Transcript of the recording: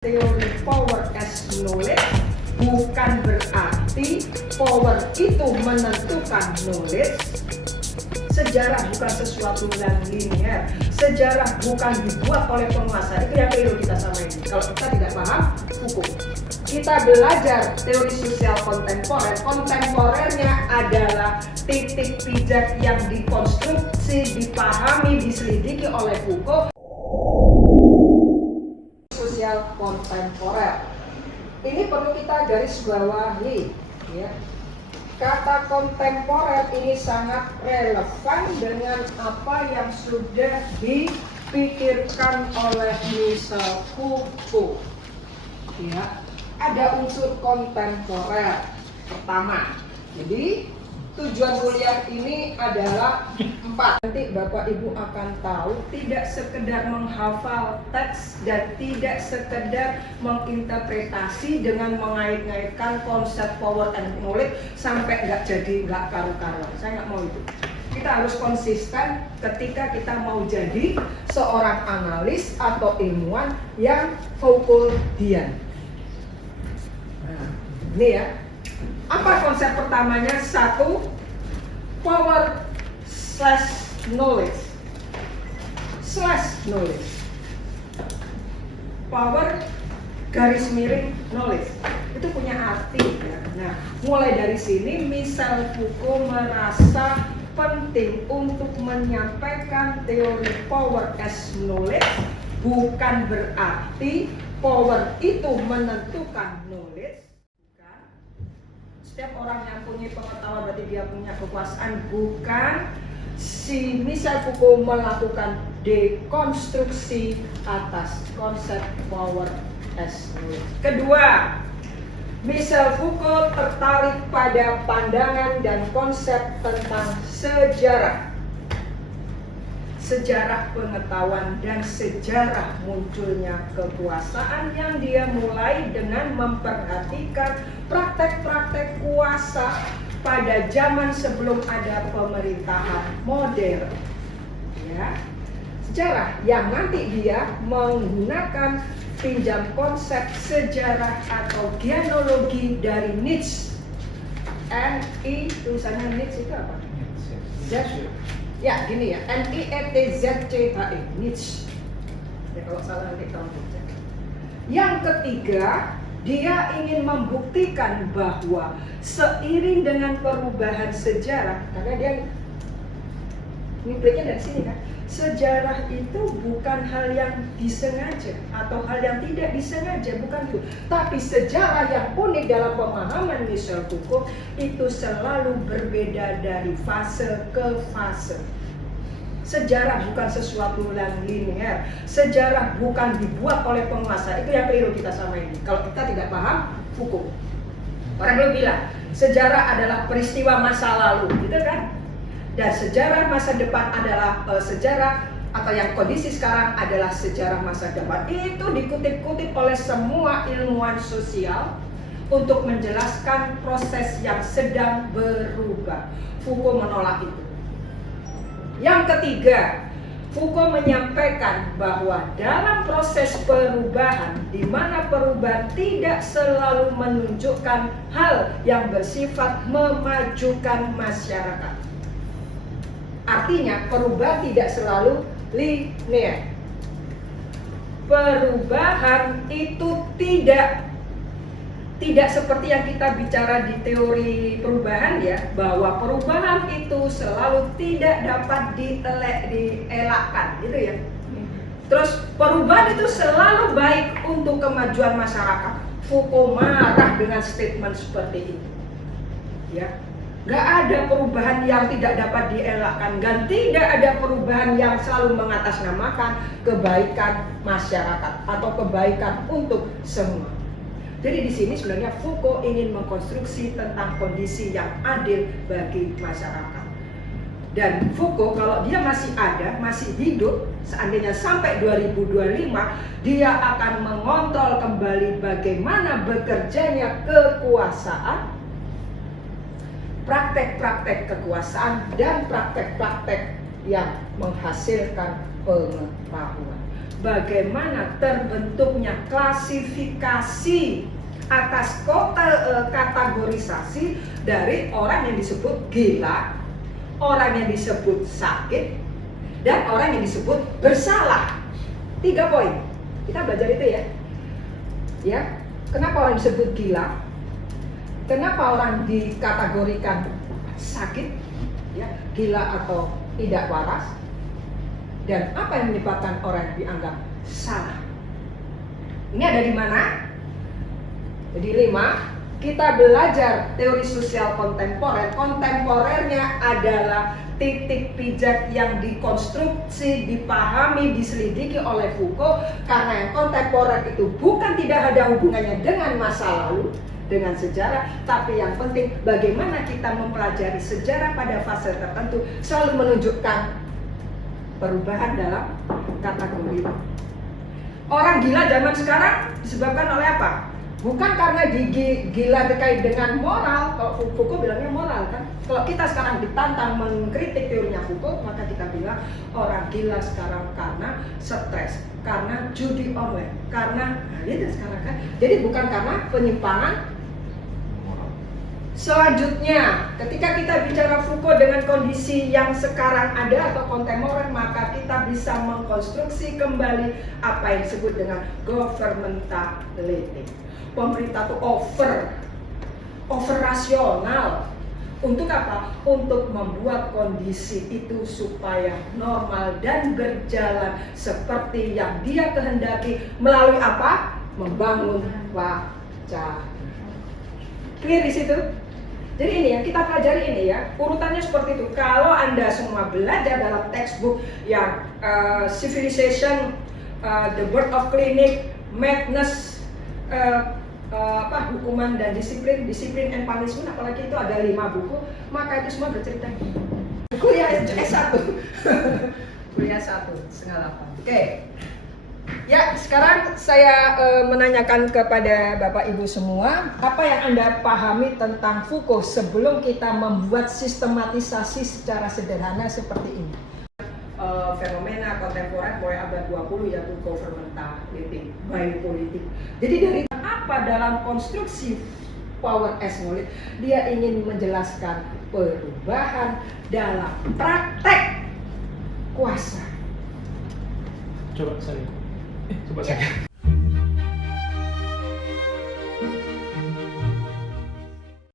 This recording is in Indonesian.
Teori power as knowledge bukan berarti power itu menentukan knowledge. Sejarah bukan sesuatu yang linear. Sejarah bukan dibuat oleh penguasa. Itu yang perlu kita samain. Kalau kita tidak paham hukum, kita belajar teori sosial kontemporer. Kontemporernya adalah titik pijak yang dikonstruksi, dipahami, diselidiki oleh Foucault. Sosial kontemporer. Ini perlu kita garis bawahi, ya. Kata kontemporer ini sangat relevan dengan apa yang sudah dipikirkan oleh Michel Foucault. Ya, ada unsur kontemporer pertama. Jadi tujuan kuliah ini adalah 4. Nanti Bapak Ibu akan tahu, tidak sekedar menghafal teks dan tidak sekedar menginterpretasi dengan mengait-ngaitkan konsep power and knowledge sampai nggak karu-karuan. Saya nggak mau itu. Kita harus konsisten ketika kita mau jadi seorang analis atau ilmuwan yang Foucauldian. Nah, ini ya. Apa konsep pertamanya? 1. Power / knowledge. Knowledge. Power garis miring knowledge. Itu punya arti ya. Nah, mulai dari sini Michel Foucault merasa penting untuk menyampaikan teori power as knowledge bukan berarti power itu menentukan knowledge. Setiap orang yang punya pengetahuan berarti dia punya kekuasaan. Bukan. Si Michel Foucault melakukan dekonstruksi atas konsep power as knowledge. Kedua, Michel Foucault tertarik pada pandangan dan konsep tentang sejarah. Sejarah pengetahuan dan sejarah munculnya kekuasaan yang dia mulai dengan memperhatikan praktek-praktek kuasa pada zaman sebelum ada pemerintahan modern. Ya. Sejarah yang nanti dia menggunakan pinjam konsep sejarah atau genealogi dari Nietzsche. Tulisannya Nietzsche itu apa? Ya, gini ya, Nietzsche, Nietzsche. Ya, kalau salah nanti tolong cek. Yang ketiga, dia ingin membuktikan bahwa seiring dengan perubahan sejarah, karena dia ngipliknya dari sini kan, sejarah itu bukan hal yang disengaja atau hal yang tidak disengaja, bukan itu. Tapi sejarah yang unik dalam pemahaman Michel Foucault itu selalu berbeda dari fase ke fase. Sejarah bukan sesuatu yang linear. Sejarah bukan dibuat oleh penguasa. Itu yang keliru kita sama ini. Kalau kita tidak paham Foucault. Orang dulu bilang sejarah adalah peristiwa masa lalu, gitu kan? Dan sejarah masa depan adalah sejarah atau yang kondisi sekarang adalah sejarah masa depan. Itu dikutip-kutip oleh semua ilmuwan sosial untuk menjelaskan proses yang sedang berubah. Foucault menolak itu. Yang ketiga, Foucault menyampaikan bahwa dalam proses perubahan, di mana perubahan tidak selalu menunjukkan hal yang bersifat memajukan masyarakat. Artinya, perubahan tidak selalu linear. Perubahan itu tidak seperti yang kita bicara di teori perubahan ya, bahwa perubahan itu selalu tidak dapat dielakkan, gitu ya. Terus perubahan itu selalu baik untuk kemajuan masyarakat. Foucault marah dengan statement seperti itu. Ya. Gak ada perubahan yang tidak dapat dielakkan dan tidak ada perubahan yang selalu mengatasnamakan kebaikan masyarakat atau kebaikan untuk semua. Jadi di sini sebenarnya Foucault ingin mengkonstruksi tentang kondisi yang adil bagi masyarakat. Dan Foucault kalau dia masih ada, masih hidup, seandainya sampai 2025, dia akan mengontrol kembali bagaimana bekerjanya kekuasaan, praktek-praktek kekuasaan dan praktek-praktek yang menghasilkan pengetahuan. bagaimana terbentuknya klasifikasi atas kategorisasi dari orang yang disebut gila, orang yang disebut sakit, dan orang yang disebut bersalah. 3 poin. Kita belajar itu ya. Ya, kenapa orang disebut gila? Kenapa orang dikategorikan sakit? Ya, gila atau tidak waras? Dan apa yang menyebabkan orang dianggap salah? Ini ada di mana? Jadi 5, kita belajar teori sosial kontemporer. Kontemporernya adalah titik pijak yang dikonstruksi, dipahami, diselidiki oleh Foucault. Karena yang kontemporer itu bukan tidak ada hubungannya dengan masa lalu, dengan sejarah, tapi yang penting bagaimana kita mempelajari sejarah pada fase tertentu selalu menunjukkan perubahan dalam kategori. Orang gila zaman sekarang disebabkan oleh apa? Bukan karena gila terkait dengan moral. Kalau Foucault bilangnya moral kan. Kalau kita sekarang ditantang mengkritik teorinya Foucault, maka kita bilang orang gila sekarang karena stres, karena judi online, karena itu sekarang kan. Jadi bukan karena penyimpangan. Selanjutnya, ketika kita bicara Foucault dengan kondisi yang sekarang ada atau kontemporer, maka kita bisa mengkonstruksi kembali apa yang disebut dengan governmentality. Pemerintah itu over rasional. Untuk apa? Untuk membuat kondisi itu supaya normal dan berjalan seperti yang dia kehendaki melalui apa? Membangun wacana. Clear di situ? Jadi ini ya, kita pelajari ini ya, urutannya seperti itu. Kalau Anda semua belajar dalam textbook yang Civilization, The Birth of Clinic, Madness, hukuman dan disiplin and punishment, apalagi itu ada 5 buku, maka itu semua bercerita. Kuliah S1. Kuliah 1,5/8. Oke. Ya, sekarang saya menanyakan kepada Bapak Ibu semua, apa yang Anda pahami tentang Foucault sebelum kita membuat sistematisasi secara sederhana seperti ini? Fenomena kontemporer mulai abad 20 yaitu governmentality, biopolitik. Jadi dari apa dalam konstruksi power as knowledge, dia ingin menjelaskan perubahan dalam praktek kuasa. Coba saya.